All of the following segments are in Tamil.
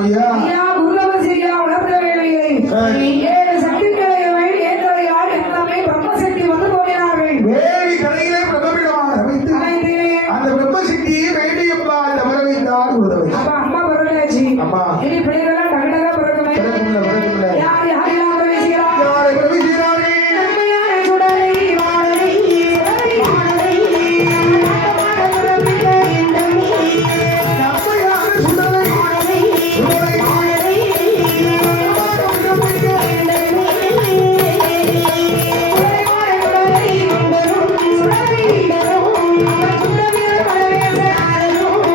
ஐயா குருதவசியா உணர்ந்த வேளையிலே 7 சக்திகளை ஏற்றலை யார் எல்லாமே பிரம்மசக்தி வந்து போகிறார்கள். வேடி கரையிலே பிரபமிடமாக வைத்து அந்த பிரம்மசக்தியை வேடியப்பா தவற வைத்தார் குருதவசி. அப்ப அம்மா பரவாயில்லை அம்மா இனி பிள்ளைகளெல்லாம் டகடகா பிறக்குமே. யார் யாரெல்லாம் பிரவேசிக்கிறார்? யாரை பிரவேசிக்கிறாரே? நன்மையான சுடரை வாழை வாழை நாட்டமான பிள்ளை எந்தமே நன்மையான சுடரை வாழை சுடரை வாழை நாட்டமான பிள்ளை எந்தமே சுடரை சுடரை வந்தரும் சுடரை வந்தரும் அவர் சுடரை வரவேச ஆரரும்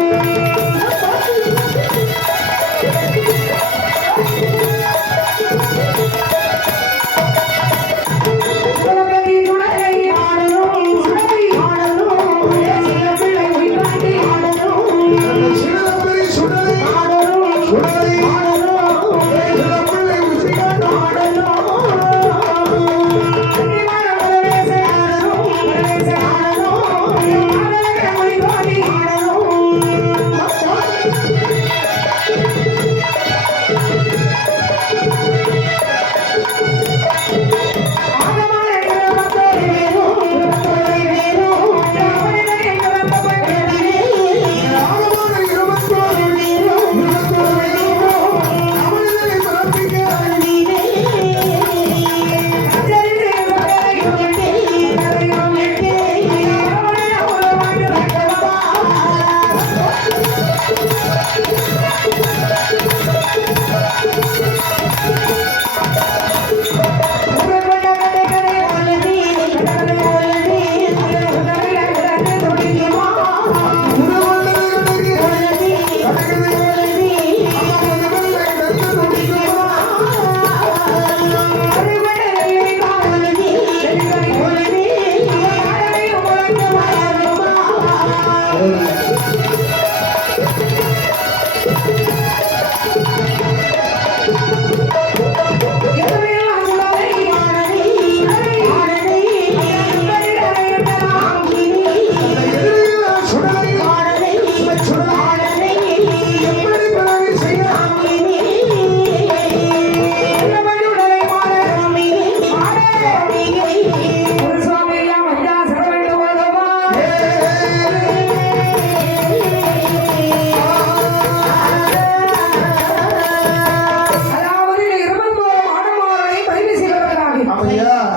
சுடரை சுடரை ஆடரும் சுடரை ஆடரும் சில பிள்ளை உயிர்வாண்டி ஆடரும் சிறப்பரி சுடரை ஆடரும் சுடரை ஆடரும் சிறப்பிள்ளை உச்சிகாட்டு கண்ணிமான வரவேச ஆடரும் வரவேச ஆடரும் ஆடலக உயிர்வாண்டி ஆடரும் ஆகமான கிரமத்தோடு வேணும் அவனிலே கிரமத்தோடு வேணும் ஆகமான இருபத்தோடு இருபத்தோடு வேணும் அவனிலே பிறப்பிக்க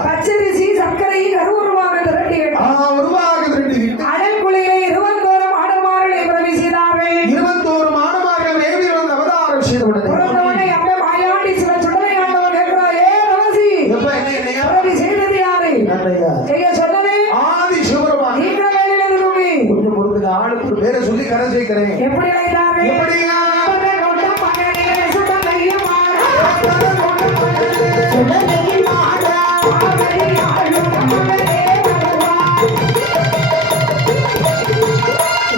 பச்சரிசி சர்க்கரை கருவுருவாக திரட்டிவிட்டு உருவாக திரட்டிவிட்டு அடல் குளிரை 21 ஆடமார்களை பிரவேசித்தார்கள். 21 மாணவர்கள் வேவி வந்து அவதாரம் செய்தவுடனே பிறந்தவுடனே அம்மே மாயாண்டி சில சுடலை ஆண்டவன் கேட்கிறார், ஏ ரவசி எப்ப என்ன பிறவி செய்தது யாரு? நன்றையா செய்ய சொன்னது ஆதி சிவபெருமான் நீங்க வேலையில இருந்து கொஞ்சம் பொறுத்துங்க ஆளுக்கு ஒரு பேரை சொல்லி கரை சேர்க்கிறேன் எப்படி அழைத்தார்கள்? எப்படியா? கொண்ட மகனே சுடலையும் மாறா. சுடலையும் மாறா. அவரை ஆளும் மகனே வருவா.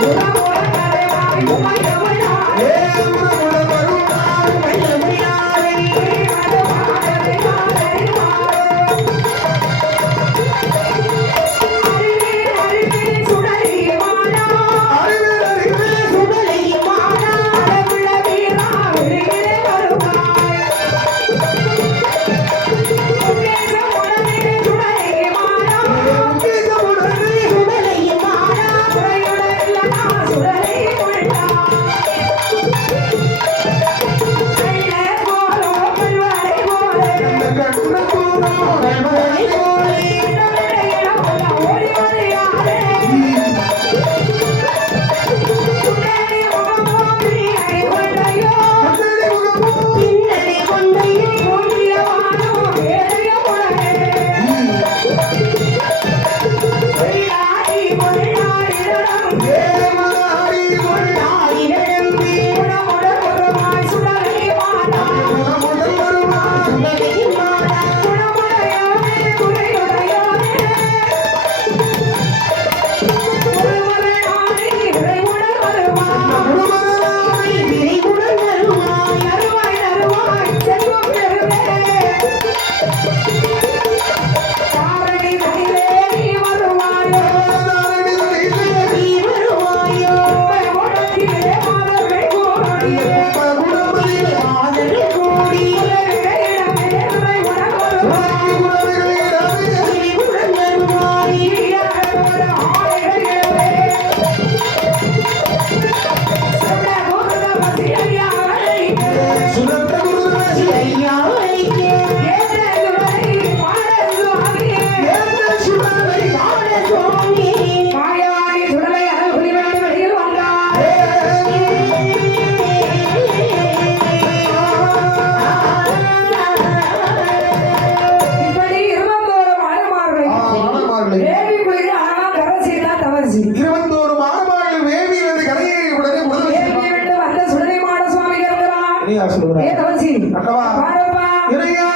உறவுடன் தலைவாய் உமையவனாய். ஏ உறவுடன் வருவாய். மணியா சொல்லுகிறார். ஏ தவசி அக்கவா பாரப்பா இறையா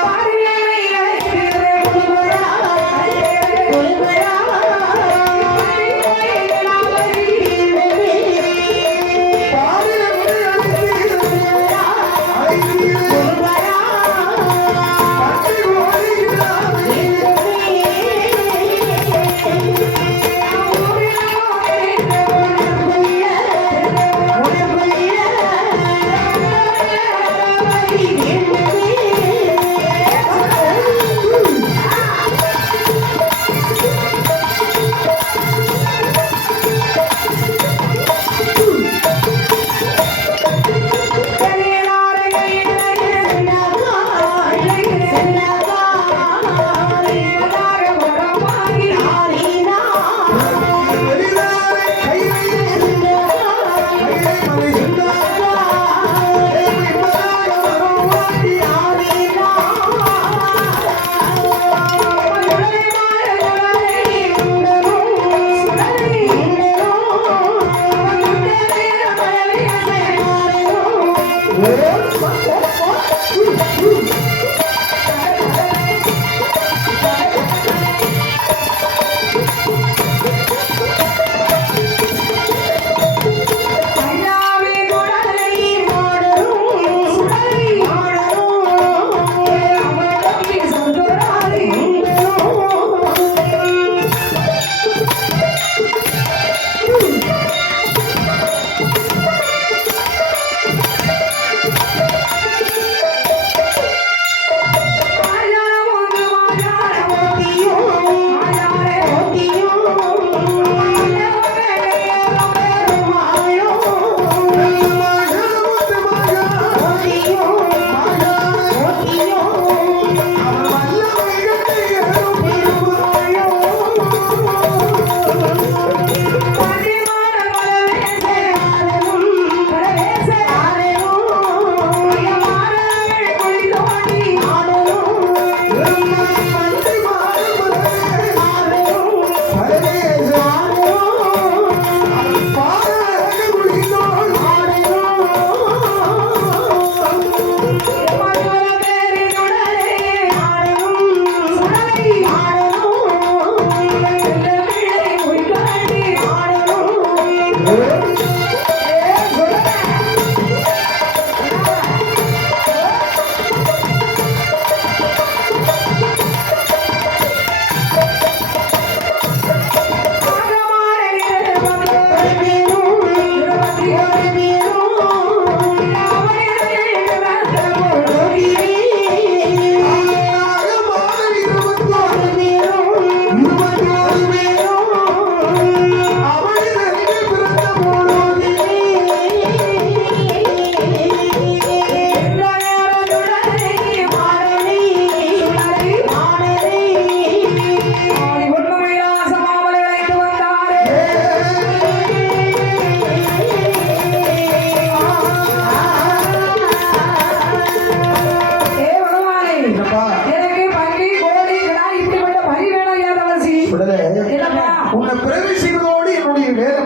உன்னை பிறவி செய்வதோடு என்னுடைய வேலை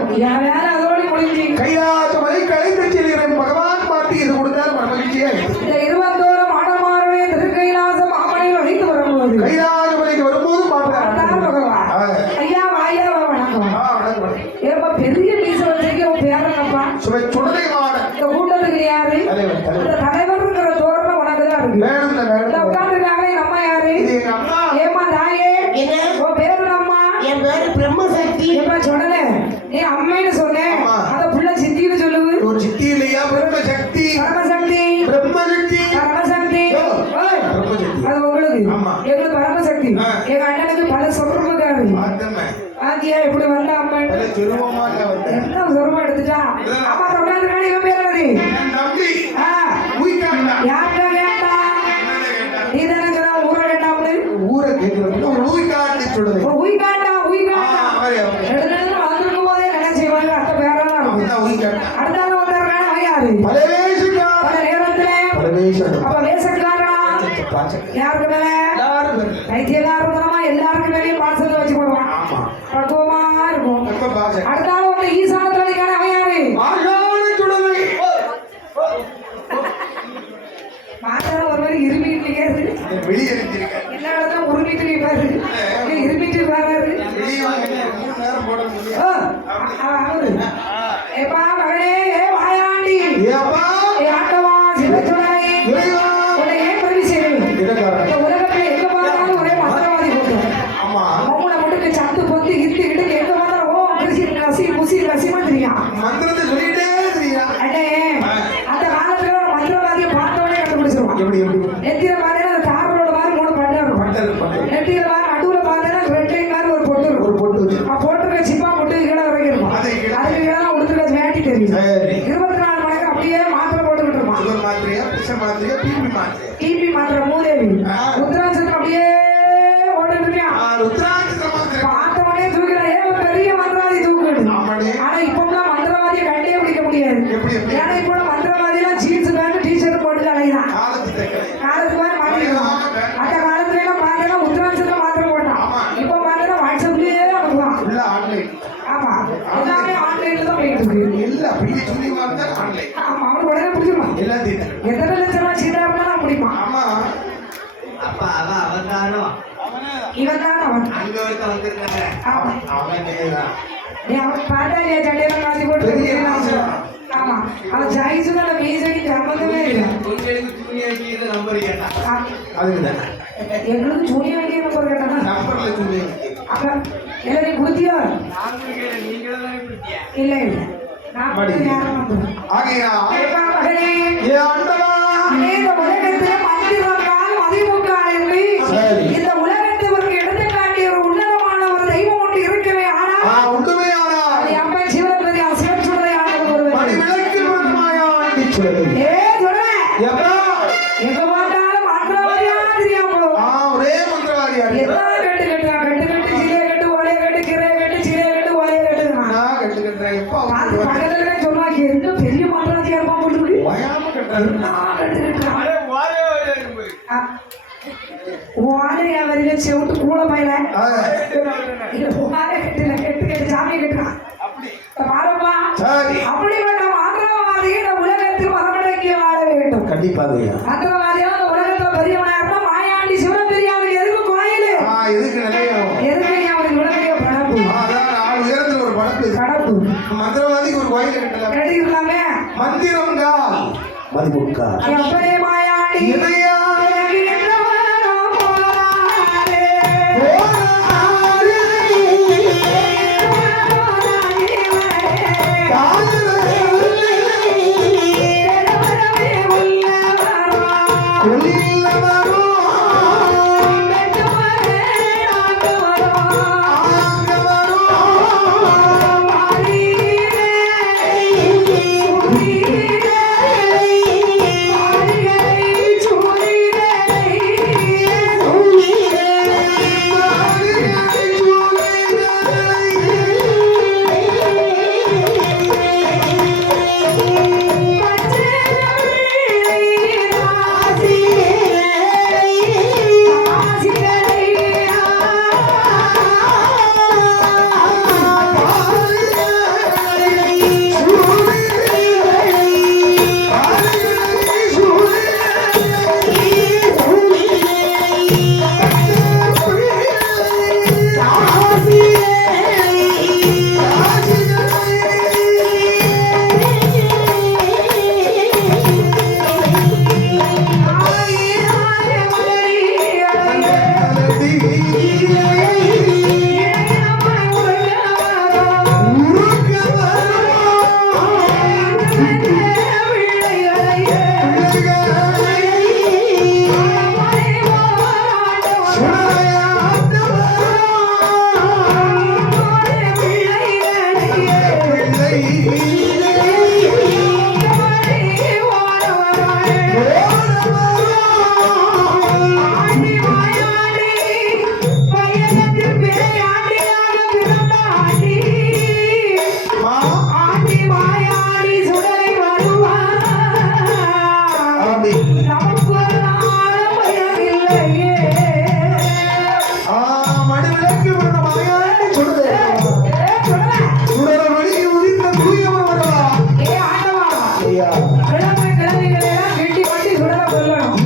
கையாத்து வரை கலைந்து செல்கிறேன். பகவான் பார்த்து இது கொடுத்தால் மகிழ்ச்சியா கைலாத வரைக்கு வரும்போது பெரிய மீச வச்சிருக்க பேரப்பா சுடலை கூட்டத்துக்கு யாரு தலைவர்ங்கிற தோரணம் உனக்குதான் இருக்கு. உட்காந்துருக்காங்க நம்ம யாரு ஏமா தாயே உன் பேரு அம்மா என் பேரு பிரம்மசக்தி. ஏமா சொன்னல நீ அம்மைன்னு சொன்னேன் அந்த புள்ள சித்தின்னு சொல்லுது. ஒரு சித்தி இல்லையா பிரம்மசக்தி பரமசக்தி பிரம்மசக்தி பரமசக்தி அது உங்களுக்கு எங்களுக்கு பரமசக்தி. எங்க அண்ணனுக்கு பல சொல்றதுக்காரு ஆத்தியா எப்படி வந்தா அம்மா என்ன சொருமா எடுத்துட்டா அம்மா சொன்னாரு இவன் பேர் தம்பி யார்கிட்ட கேட்டா நீ தானே சொன்னா ஊரை கேட்டாமனு ஊரை கேட்கிறப்ப ஊய்காட்டு சொல்லுது. ஊய்காட்டா எடுத்து வந்திருக்கும் போதே நினைச்சேன் அடுத்த பேரெல்லாம் அடுத்தால வந்தாருக்கான யாரு பல நேரத்துல அப்ப வேசக்காரனா யாருக்கு மேல பைத்தியக்காரமா எல்லாருக்கும் மேலேயும் பாசத்தை வச்சு போடுவான். பக்குவமா இருக்கும். அடுத்தால வந்து ஈசானத்துல அவன் யாரு பார்த்தாலும் ஒரு மாதிரி இருமிட்டு இருக்காரு. வெளியே இருந்திருக்கேன் எல்லா இடத்தும் உருமிட்டு இருப்பாரு. இருமிட்டு இருப்பாரு. வெளியே வாங்க 3 நேரம் போட முடியும் ஓ, அவரு. ஏப்பா மகனே, ஏ வாயாண்டி, ஏப்பா ஏ ஆண்டவா, சிவச்சுடரே, இறைவா உன்னை ஏன் பதிவு செய்வேன்? இடக்காரன் இந்த உலகத்துல எங்க பார்த்தாலும் ஒரே மந்திரவாதி கூட்டம். ஆமா அவங்கள மட்டும் சத்து பொத்து இட்டு இட்டு எங்க பார்த்தாலும் ஓ கசிமா தெரியும். மந்திரத்தை சொல்லிட்டே தெரியா அண்ணே, அந்த காலத்துல ஒரு மந்திரவாதியை பார்த்தவனே கண்டுபிடிச்சிருவான். எப்படி நெத்தியில பார்த்தா அந்த தாரோட மாதிரி 3 பட்டு இருக்கும். பட்டல் நெத்தியில மாதிரி நடுவுல பார்த்தா ரெட்டை மாதிரி ஒரு பொட்டு இருக்கும். ஒரு பொட்டு வச்சு போட்டுருக்க சிப்பா பொட்டு கீழே வரைக்கும் இருக்கும். அதுக்கு கீழே. அதுக்கு கீழே தான் உடுத்துருக்க வேட்டி தெரியும். சரி 24 மணிக்கு அப்படியே மாத்திரை போட்டுக்கிட்டு இருப்பான். சுகர் மாத்திரையா பிரஷர் மாத்திரையா பிபி மாத்திரையா டிபி மாத்திரை மூதேவி உத்தராட்சத்துல அப்படியே ஓடிட்டு இருக்கான். ருத்ராட்ச மாத்திரை பார்த்தவனே தூக்கிறான். ஏன் ஒரு பெரிய மந்திரவாதி தூக்குது. ஆமாடி ஆனா இப்பெல்லாம் மந்திரவாதியை கண்டே பிடிக்க முடியாது. எப்படி ஏன்னா இப்போ மந்திரவாதியெல்லாம் ஜீன்ஸ் பேண்ட் டிஷர்ட் போட்டு அலைதான். காலத்து தேக்கலை காலத்துக்கு மாதிரி மாறிடுவான். அந்த காலத்துல எல்லாம் பார்த்தா உத்தராட்சத்துல மாத்திரை போட்டான். இப்ப பார்த்தா வாட்ஸ்அப்லயே அனுப்புவான். உள்ள ஆன்லைன் ஆமா, எல்லாமே ஆன்லைன்ல தான் போயிட்டு இருக்கு. எல்லா பிடி சொல்லி மாத்தா ஆன்லைன் ஆமா, அவனுக்கு உடனே பிடிச்சிருவான். எல்லாத்தையும் எத்தனை லட்சம் ரூபாய் சீட்டா இருந்தாலும் பிடிப்பான். ஆமா அப்பா அவன் தானோ இவன் தான் அவன். அங்க ஒருத்த வந்திருக்காங்க. ஆமா, அவனேதான் நீ அவன் பார்த்தா இல்லையா சட்டையில மாத்தி போட்டு பெரிய தெரியும். ஆமா, அவன் ஜாயிஸும் அந்த மீசடி சம்பந்தமே இல்லை. உங்களுக்கு துணி அடிக்கிறது நம்பர் கேட்டா அதுக்குதான் எங்களுக்கு சூனியம் வைக்கிற போற கேட்டா நம்பர்ல சொல்லி அப்ப இல்லை நீ கொடுத்தியோ? நீங்களும் தானே கொடுத்தியா? இல்ல இல்ல, நான் கொடுத்து யாரும் வந்துடும். ஆகையா ஏப்பா மகனே, ஏ ஆண்டவா இந்த உலகத்துல மந்திரத்தால் மதிமுக்கால் இல்லை. சரி. இந்த உலகத்திற்கு எடுத்துக்காட்டிய ஒரு உன்னதமான ஒரு தெய்வம் ஒன்று இருக்கவே. ஆனால் உண்டுமே ஆனா அது அம்மன் சிவபதி சிவச்சுடரையானது ஒருவர். மணி விளக்கு மாயா ஆண்டி சொல்லு ஏ சொல்றேன், எப்பா எங்க பார்த்தாலும் மந்திரவாதியா தெரியாம போகும். ஒரே மந்திரவாதியா எல்லாரும் கட்டு கட்டுறான். கட்டு கட்டு சீலை கட்டு ஓலைய கட்டு கீரை கட்டு சீலை கட்டு ஓலைய கட்டுறான். நான் கட்டுக்கிறேன் எப்பா பார்த்து பக்கத்துல சொன்னாங்க என்ன பெரிய மந்திரவாதியா இருப்பான் போட்டு பயாம கட்டுறேன் கட்டு கட்டுறான். ஓலைய வரையில செவிட்டு கூட பயில ஓலை கட்டுல கட்டு கட்டு சாமியை கட்டுறான். பாருப்பா, சரி அப்படிப்பட்ட மந்திரவாதியை இந்த உலகத்தில் மதமடக்கி வாழ வேண்டும். கண்டிப்பாக மந்திரவாதியா இந்த உலகத்துல பெரியவனா இருந்தா மாயாண்டி சிவபெரியாவுக்கு எதுக்கு கோயில்? எதுக்கு நிலையம் எதுக்கு அவனுக்கு உலகைய படப்பு அதான் 4 உயரத்துல ஒரு படப்பு கடப்பு மந்திரவாதிக்கு ஒரு கோயில் கட்டலாம் கட்டிக்கலாமே. மந்திரங்கால் மதிமுக்கா எப்பனே மாயாண்டி இதையா எனக்கு என்னவனோ போராடே. பெருமரமே உள்ளவரா. பெற்றுமரே ஆண்டவரா. மாறீரே, சுரீரே, மாறிகளை சூரீரே, கிழமைகளை எல்லாம் வீட்டி கொண்டு சுடலை கொல்லணும்.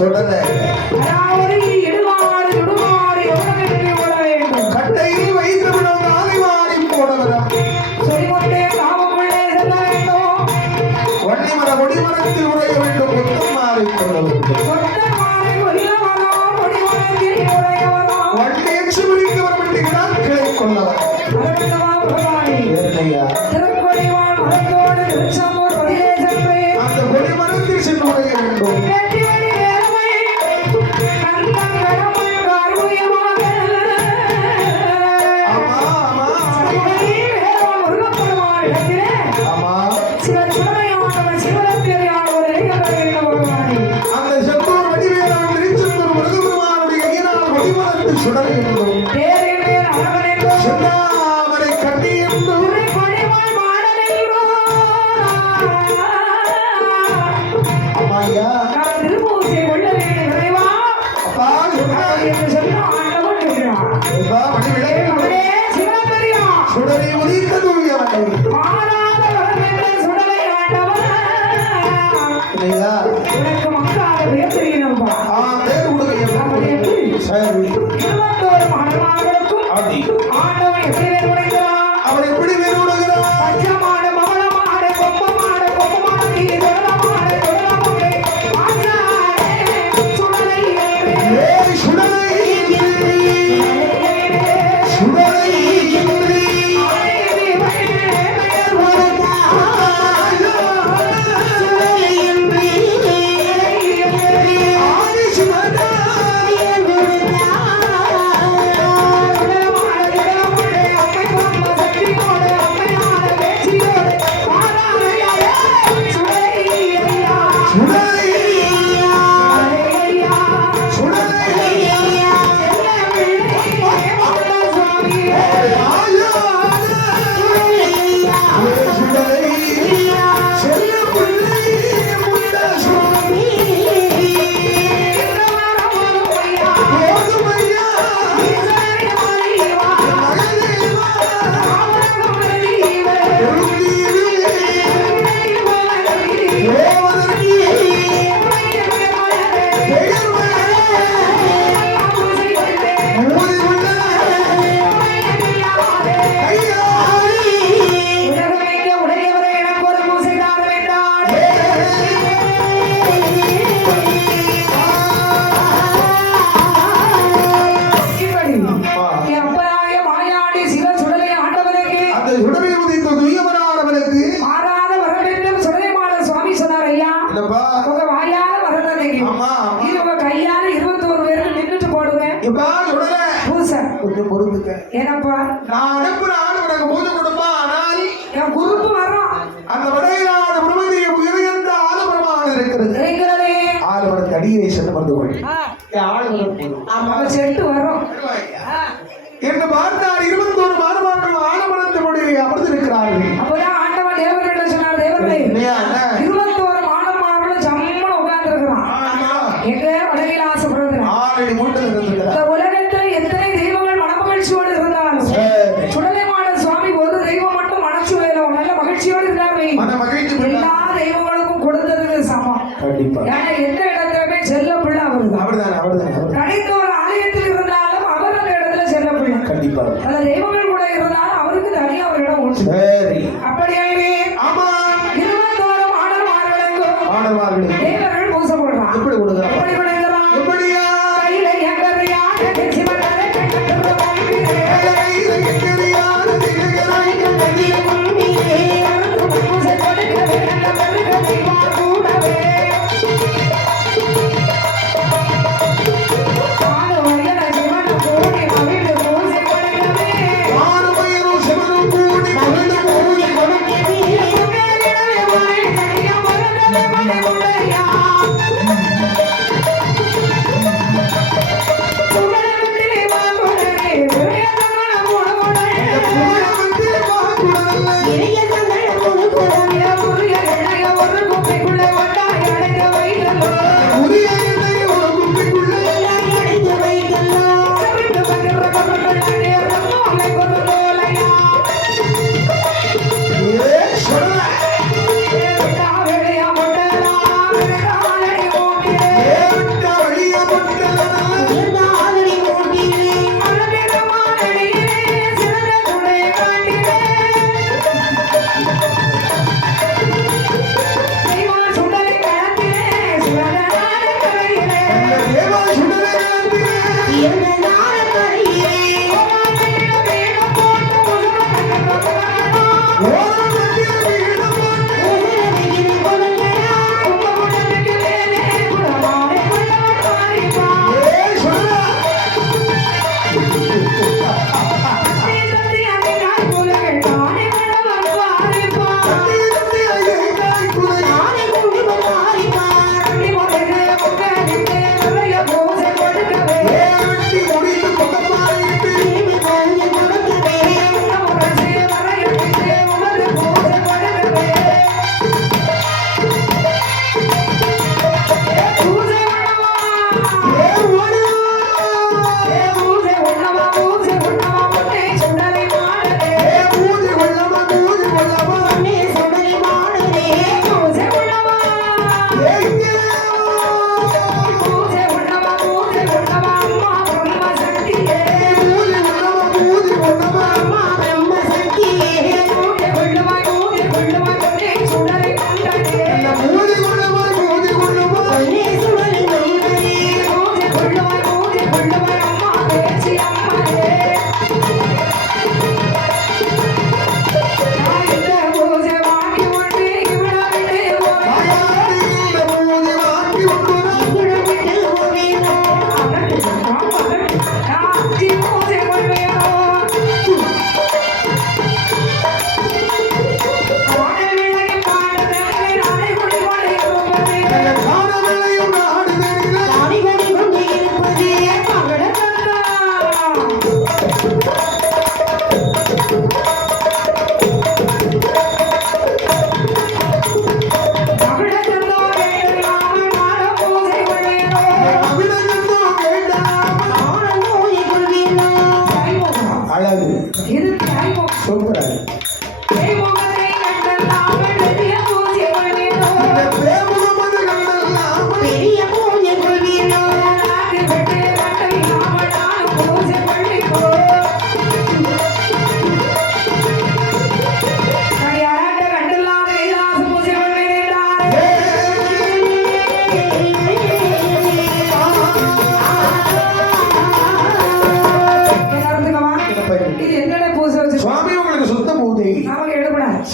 சுடலை அதாவது இடுவாடு சுடுவாடு எவ்வளவு ஓட வேண்டும் கட்டையில் வைத்து விடும் நாளை மாறி போனவரம் சொல்லிக்கொண்டே காவமுள்ளே செல்ல வேண்டும் வண்டிமர கொடிமரத்தில் உரைய வேண்டும் முத்தம் மாறி கொள்ள வேண்டும் கொட்டமாலை ஒலியவரோ கொடிமரத்தில் உரையவரோ வண்டி எச்சு முடிக்க வர வேண்டிய நாட்களை கொள்ளவர் அரவிந்தமா பிரபாரி ஏனையா திருக்கொடிவான் மரத்தோடு திருச்செந்தூர் பதிலே சென்று அந்த கொடிமரத்தில் சென்று உரைய வேண்டும் வெற்றிவெளி வேலை கந்தன் கடவுள் கார்முயமாக ஆமா ஆமா சபைவெளி வேலவன் முருகப்பெருமான் இடத்திலே ஆமா சில சுடலையானவன் சிவலப்பெரியார் ஒரு இளைஞர் வேண்டும் வருவானே அந்த செந்தூர் வடிவேலான் திருச்செந்தூர் முருகபெருமானுடைய கையினால் கொடிமரத்தில் சுடலை வேண்டும் தேரில் மேல் அரவன் என்றும் செந்தாமரை கண்ணி என்றும் துறை கொடிவான் மாடன் என்றும் அம்மாய்யா நான் திருப்பூசை கொள்ள வேண்டும் இறைவா அப்பா சொன்னாய் என்று சொல்ல ஆண்டவன் இருக்கிறார் அப்பா வடிவேலே அவனே சிவலப்பெரியார் சுடலை உதித்த தூயவனை மாறாத வரமென்ற சுடலை ஆண்டவன் இல்லையா உனக்கு மக்காத பேர் தெரியணும்பா பேர் கொடுக்க சரி இருபத்தோரு மகன்மார்களுக்கும் ஆதி ஆண்டவன் எப்படி பேர் உடைக்கிறான் அவர் எப்படி பேர் கொடுக்கிறார் பச்சமாடு மவளமாடு கொம்பமாடு கொம்பமாடு நீ தொடலமாடு தொடலமாடு ஆச்சாரே சுடலை ஏய் சுடலை சுடலை இன்றி ஆதி சிவனா சுடலை சுடலை சுடலை செல்ல பிள்ளை முண்ட சுடலை போதுமையா மகதேவா பொருந்தீரே போவதற்கு பெயர்வே ஊதி உள்ள கையாளி உடையவரை எனக்கு ஒரு பூசைக்கார வேண்டாம் இப்படி என் அப்பனாகிய மாயாண்டி சிவ சுடலை ஆண்டவனுக்கு அந்த சுடலை உதித்த துயவரானவனுக்கு மாறாத வரவேண்டும் சுடலைமாட சுவாமி சொன்னார் ஐயா என்னப்பா உங்க வாயால வரதனையும் ஆமா ஆமா இது உங்க கையால 21 பேருக்கு நின்றுட்டு போடுவேன் இப்பா சுடல பூசை கொஞ்சம் பொறுத்துக்க ஏனப்பா நான் அனுப்புற ஆள் உனக்கு பூஜை கொடுப்பா ஆனால் என் குறுப்பு வர்றோம் அந்த வடையிலான பிரபதிய உயர்ந்த ஆலமரமாக இருக்கிறது இருக்கிறதே ஆலமரத்து அடியை சென்று வந்து கொள் ஆலமரம் அவ செட்டு வர்றோம் என்று பார்த்தால் 21 மாதமார்கள் ஆலமரத்தினுடைய அமர்ந்திருக்கிறார்கள் அப்பதான் ஆண்டவன் தேவர்களிடம் சொன்னார் தேவர்களே இல்லையா என்ன? 21 மாதமார்களும் ஜம்முன்னு உட்கார்ந்து இருக்கிறான் ஆமா. எங்க வடகையில் ஆசைப்படுகிறான் ஆறடி மூட்டை இருக்கிறார் இந்த உலகத்தில் எத்தனை தெய்வங்கள் மனமகிழ்ச்சியோடு இருந்தாலும் சரி. சுடலைமாட சுவாமி ஒரு தெய்வம் மட்டும் மனசுவையில நல்ல மகிழ்ச்சியோடு இருந்தாரு மன மகிழ்ச்சி எல்லா தெய்வங்களுக்கும் கொடுத்ததுக்கு சமம் கண்டிப்பா ஏன்னா எந்த இடத்துலயுமே செல்ல பிள்ளை அவர்தான் அவர்தான் அவர்தான் அவர் கடைந்த ஒரு ஆலயத்தில் இருந்தாலும் அவர் அந்த இடத்துல செல்ல பிள்ளை கண்டிப்பா பல தெய்வங்கள் கூட இருந்தாலும் அவருக்கு தனியா ஒரு இடம் உண்டு சரி அப்படியாகவே ஆமா 21 மாணவர்களுக்கும் மாணவர்களே தேவர்கள் பூசை போடுறான் எப்படி கொடுக்குறாங்க எப்படி கொடுக்கிறான் எப்படியா கையில எங்கறியாத சிவனரை கண்டது வம்பிலே. பூசை கொடுக்கவே நல்ல பெருக தெய்வா கூடவே. ஆடு வயல சிவன கூடி மகிழ்ந்து பூசை கொடுக்கவே. மேலிடவே வாய் கனிய மலர்ந்தது மணிமுல்லையா. புகழவந்திலே வாங்குடனே, உயர்ந்தவன முழுமுடனே. உரிய இளைய ஒரு குப்பைக்குள்ளே கொண்டாய் அடைக்க வைத்தல்லோ. செவிட்டு பகிர்ற கவர்கள் நேரம் நோலை கொடுத்தோலையா. ஏவிட்டா வெளிய முட்டலா.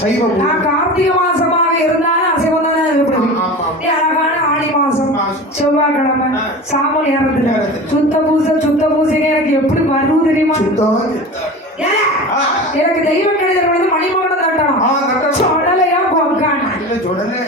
சைவ பூஜை. நான் கார்த்திகை மாசமாக இருந்தாலும் அசைவம் தான் இருப்பேன். ஆமா. நீ அழகான ஆடி மாசம் மாசம். செவ்வாய்க்கிழமை ஆ. சாம நேரத்துல நேரத்துல. சுத்த பூசைங்க எனக்கு எப்படி வருவது தெரியுமா? சுத்தம். ஏன்? ஆ. எனக்கு தெய்வ கணிதர் வந்து மணிமகனை தட்டணும் ஆ, தட்டணும். சொடலையா கொக்கான இல்ல சொடலே.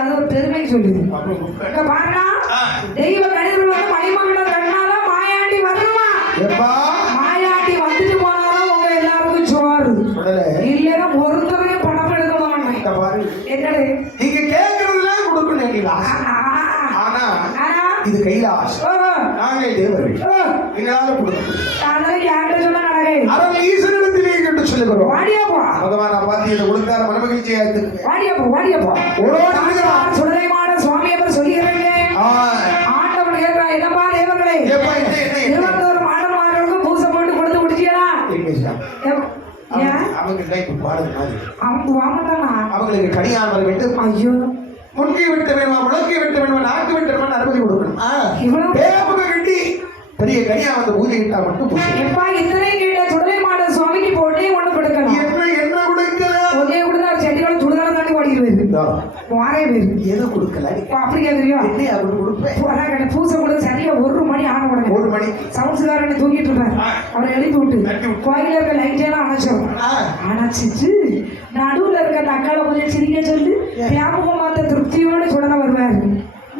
அது ஒரு பெருமை சொல்லுது. அப்புறம் குப்பை. இங்க பாருடா, ஆ. தெய்வ கணிதர் வந்து மணிமகனை தட்டினாதான் மாயாண்டி வருமா? எப்பா மாயாண்டி வந்துட்டு போனாதான் உங்க எல்லாருக்கும் சோறு. சொடலே. இல்லைன்னா ஒருத்தரையும் பணம் எடுக்க மாட்டேன். இந்த பாரு. என்னது? நீங்க கேட்கறதுலாம் கொடுக்கணும் எங்களுக்கு ஆசை. ஆனா இது கைலாசம். நாங்கள் தேவர்கள். எங்களால கொடுக்க அவன் ஈஸ்வரத்திலே கேட்டு சொல்லுகிறோம். பகவான் பாத்தியத்தை கொடுத்தார் மனமகிழ்ச்சியா இருக்கு. சுடலைமான சுவாமி அவர் சொல்லுகிறேங்க. ஆண்டவன் கேட்கிறா, என்னப்பா தேவர்களே, எப்பா என்ன என்ன என்ன? 21 மாடமார்களுக்கும் பூசை போட்டு கொடுத்து முடிச்சியடா? ஏன்? அவங்க இப்ப பாடுது மாதிரி. அவங்க வாங்கட்டானா? அவங்களுக்கு கனியாமல் விட்டு ஐயோ, முன்கை விட்டு வேணுமா, முழக்கை விட்டு வேணுமா, நாக்கு விட்டு வேணுமா அனுமதி கொடுக்கணும். இவ்வளவு தேவக கட்டி பெரிய கனியா வந்து பூஜை கிட்டா மட்டும் பூஜை. எப்பா இத்தனை கேட்ட சுடலை மாட சுவாமிக்கு போட்டே ஒண்ணு கொடுக்கணும். என்ன என்ன கொடுக்கல? ஒரே கொடுத்தா செடியோட சுடுதலை தாண்டி ஓடிடுவாரு. வாரே பேரு எது கொடுக்கல? அப்படி கேக்குறியோ? என்ன அவரு கொடுப்பேன்? பூசை கூட சரியா 1 மணி ஆன உடனே 1 மணி சவுண்ட்ஸ்காரனை தூக்கிட்டு இருப்பாரு. அவரை எழுப்பி விட்டு கோயில இருக்க லைட் எல்லாம் அணைச்சோம். அணைச்சிட்டு நடுவுல இருக்க அந்த அக்காவை கொஞ்சம் சிரிக்க சொல்லி ஞாபகம் மாத்த திருப்தியோட சுடல வருவாரு.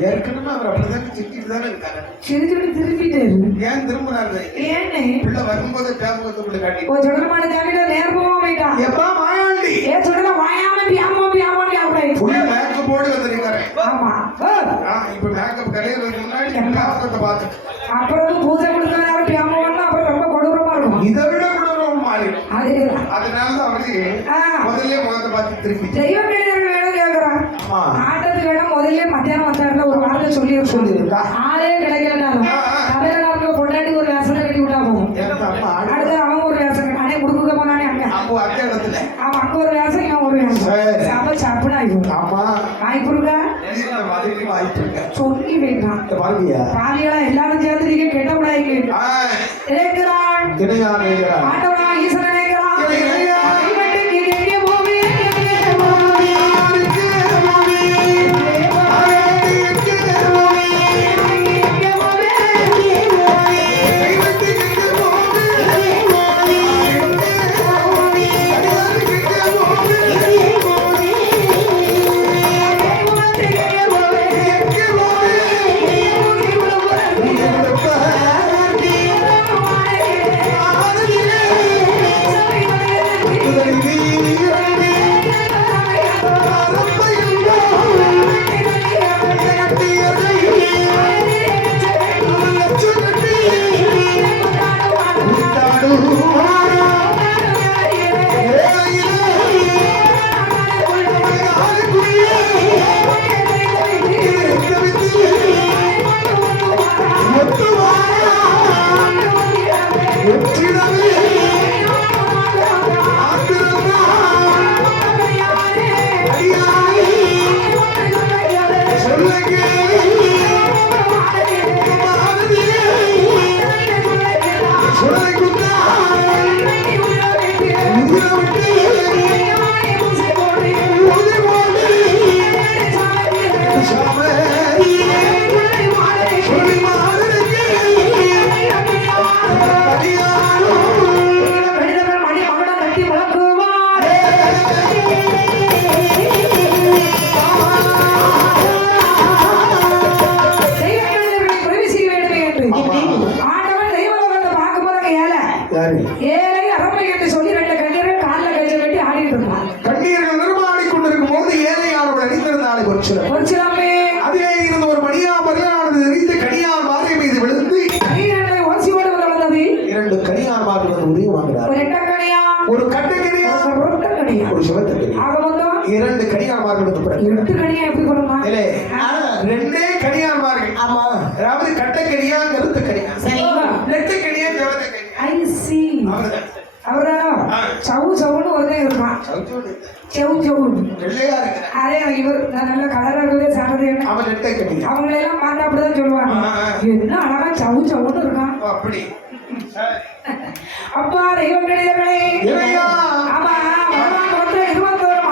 ஏற்கனவே அவர் அப்படிதான் சிக்கிட்டு தானே இருக்காரு. சிரிச்சுட்டு திரும்பிட்டாரு. ஏன் திரும்பினாரு? ஏன்னு பிள்ளை வரும்போது ஞாபகத்துக்குள்ள காட்டி ஒரு சுடலமான தேவையில நேர்மமா போயிட்டான். எப்பா மாயாண்டி சுடல வாயாம பியாமோ பியாமோ பியாம புள்ள மேக்கப் போடு வந்திருக்காரு. ஆமா. இப்ப மேக்கப் கலையறதுக்கு முன்னாடி மேக்கத்தை பார்த்து அப்புறம் பூஜை கொடுத்தா பியாமோன்னா அப்புறம் ரொம்ப கொடூரமா இருக்கும். இதை விட கூட மாறி அதேதான். அதனால அவரு முதல்ல முகத்தை பார்த்து திருப்பி தெய்வ கணிதர்கள் வேணும் கேட்கிறான். ஆட்டத்துக்கு வேணும் முதல்ல மத்தியானம் வந்தாருல ஒரு வார்த்தை சொல்லியிருக்கா. ஆளே கிடைக்கலனாலும் தமிழக பொண்டாட்டி ஒரு வேசனை கட்டி விட்டா போகும். அடுத்து அவன் ஒரு வேசம் அடே கொடுக்க போனானே அங்க அவன் அங்க ஒரு வேசம் இவன் ஒரு வேசம் சாப்பிட சாப்பிட வாய்ப்பு இருக்கா சொல்லி வைக்கிறான். பாலியெல்லாம் எல்லாரும் சேர்த்துறீங்க கெட்ட கூடாது நினைக்கிறான். ஆண்டவனா ஈசனை நினைக்கிறான். ஏழை அரமை என்று சொல்லி 2 கண்ணீரை காலில் கையை கட்டி ஆடிட்டு இருந்தான். கண்ணீர்கள் நிர்மாணிக் கொண்டிருக்கும் போது ஏழையானவர்கள் அடித்திருந்தாலே ஒரு சிலமே அதிலே இருந்த ஒரு மணியா மரியானது எரிந்து கனியார் மாலை மீது விழுந்து கண்ணீரை ஓசியோடு வளர்ந்தது. 2 கனியார் மார்கள் வந்து உதவி வாங்கினார். ஒரு எட்டக்கணியா, ஒரு கட்டக்கனியா, ஒரு ரொட்டக்கணியா, ஒரு சிவத்தக்கனியா. ஆக மொத்தம் 2 கனியார் மார்களுக்கு பிறகு 8 கணியா எப்படி சொல்லலாம்? இல்லே 2 கனியார் மார்கள். ஆமா, அதாவது கட்டக்கனியா கருத்து கனியா. சரி, நெட்டக்கனியா சிவத்தக்கனியா. ஐ சி அவர்தான் சவு சவுன்னு ஒருத்தன் இருப்பான். செவு செவு வெள்ளையா இருக்கு. அதே இவர் நல்ல கலராகவே சாப்பிடுறது. அவன் நெட்டக்கனியா. அவங்களை எல்லாம் பார்த்தா அப்படிதான் சொல்லுவாங்க. என்ன அழகா சவு சவுன்னு இருக்கான். அப்படி அப்பா தெய்வ கணிதர்களே, ஆமா பகவான் 21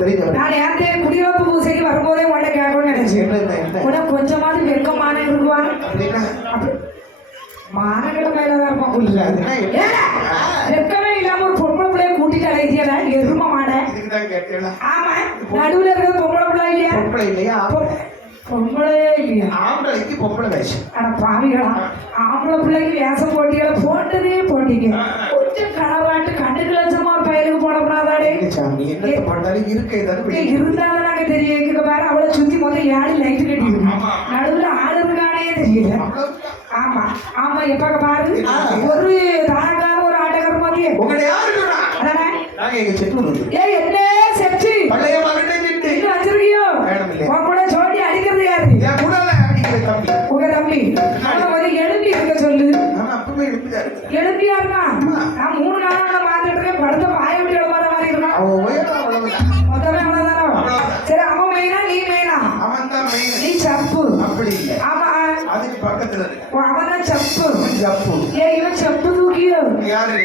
உங்களுக்கு தெரிஞ்சவர் நான் நேரத்தை குடியிருப்பு பூசைக்கு வரும்போதே உன்கிட்ட கேட்கணும்னு நினைச்சேன். என்ன உனக்கு கொஞ்சமாவது வெட்கமான இருக்குவான். அப்படின்னா மானகட மேலதான் இருப்பான் புள்ள. அதுனா என்ன? வெட்கமே இல்லாம ஒரு பொம்பளை பிள்ளைய கூட்டிட்டு அழைத்தியடா எரும மாட. இதுக்குதான் கேட்டேன். ஆமா, நடுவுல இருக்கிறது பொம்பளை பிள்ளை இல்லையா? பொம்பளை இல்லையா? பொம்பளையே இல்லையா? ஆம்பளைக்கு பொம்பளை வேஷம். ஆனா பாவிகளா, ஆம்பளை பிள்ளைக்கு வேஷம் போட்டிகளை போட்டதே போட்டீங்க. கொஞ்சம் களவாட்டு கண்ணுக்கு லட்சமா ஒரு பயலுக்கு போடப்படாதாடே. சாமி என்னத்தை பண்ணாலும் இருக்க இதானே இருந்தாலும் நாங்க தெரியும். இங்க பாரு, அவளை சுத்தி முதல்ல ஏழு லைட் கட்டி நடுவுல ஆளு இருக்கானே தெரியல. ஆமா ஆமா, எப்ப பாரு ஒரு தானக்கார ஒரு ஆட்டக்கார மாதிரியே. உங்களை யாரு சொன்னா? அதானே நாங்க எங்க செட்டு ஏய் என்ன செப்சி பழைய மகனே செட்டு இன்னும் வச்சிருக்கியோ? வேணும் இல்லையா? உன் கூட ஜோடி அடிக்கிறது யாரு? என் கூட அடிக்கிற தம்பி. உங்க தம்பி அவனை கொஞ்சம் எழுப்பி இருக்க சொல்லு. ஆமா அப்பவே எழுப்பிதான் இருக்கிறேன். எழுப்பியா இருக்கான்? நான் 3 நாளா பார்த்துட்டு இருக்கேன். படுத்த பாய விட்டு எழுப்பாத மாதிரி இருக்கான். அவன் உயரம் அவ்வளவுதான். மொத்தமே அவ்வளவுதானோ? அவ்வளவுதான். சரி, அவன் மெயினா நீ மெயினா? அவன் தான் மெயின். நீ சப்பு. அப்படி இல்லை. ஆமா, அதுக்கு பக்கத்துல இருக்கு அவன் தான் சப்பு. ஜப்பு. ஏய், இவன் சப்பு தூக்கியோ? யாரு?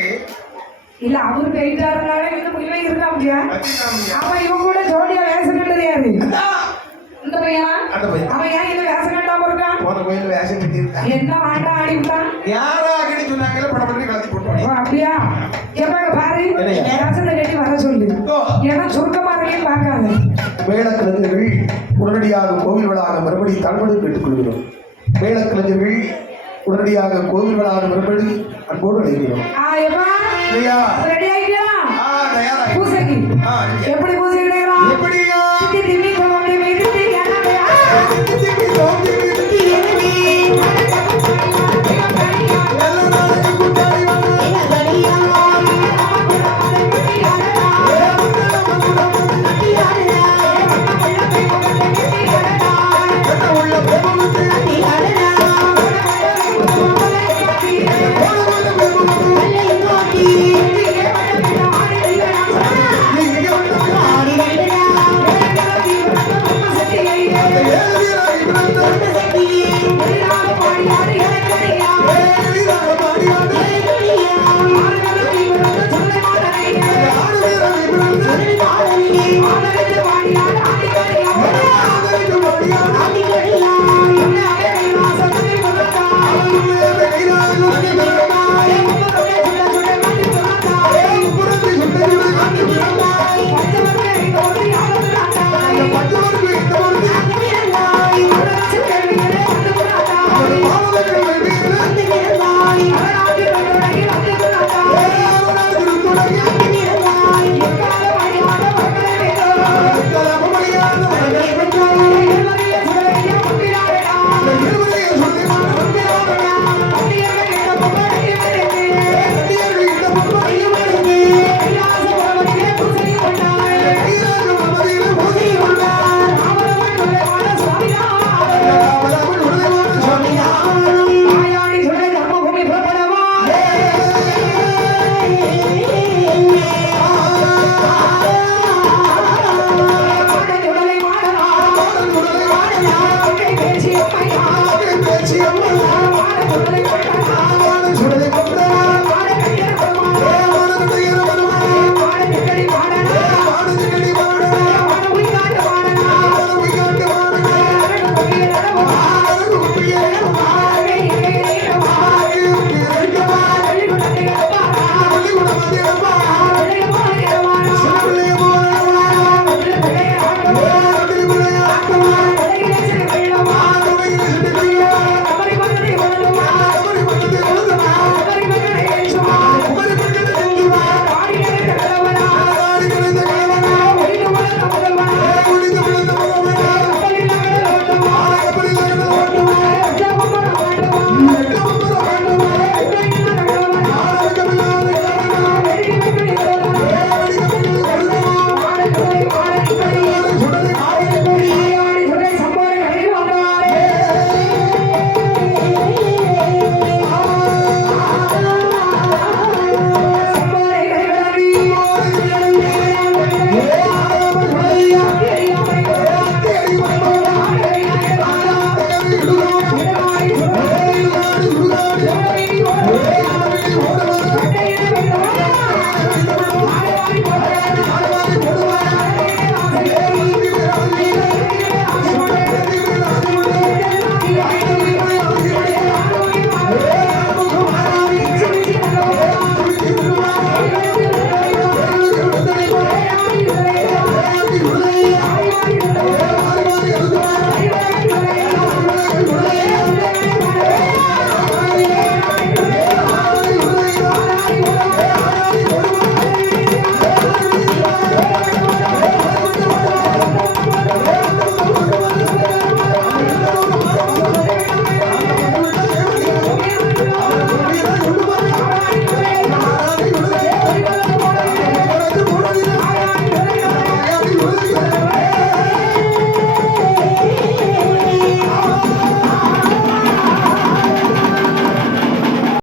இல்ல, அவரு போயிட்டாருனால இன்னும் முடிவே இருக்கா முடியா? வச்சிருக்காங்க. அவன் இவன் கூட ஜோடியா வேஷம் கட்டது யாரு? இந்த பையனா? அந்த பையன். அவன் ஏன் இன்னும் வேஷம் கட்டாம இருக்கான்? போன கோயில்ல வேஷம் கட்டி இருக்கான். என்ன ஆண்டா ஆடி விட்டான்? யாராகன்னு சொன்னாங்களே படம் பண்ணி கலத்தி போட்டுவாங்க. ஓ, அப்படியா? எப்ப பாரு, என்னையா? வேஷத்தை கட்டி வர சொல்லு. ஓ. ஏன்னா சுருக்கமா இருக்கேன்னு பார்க்காத. மேளக்கலைஞர்கள் உடனடியாக கோவில் விழாக மறுபடி தள்ளுபடி பெற்றுக் கொள்கிறோம். மேளக்கலைஞர்கள் உடனடியாக கோவில் விழாக மறுபடி அன்போடு அழைக்கிறோம். எப்பா இல்லையா? ரெடி ஆயிட்டா? தயாரா பூசைக்கு ஆ, எப்படி பூசை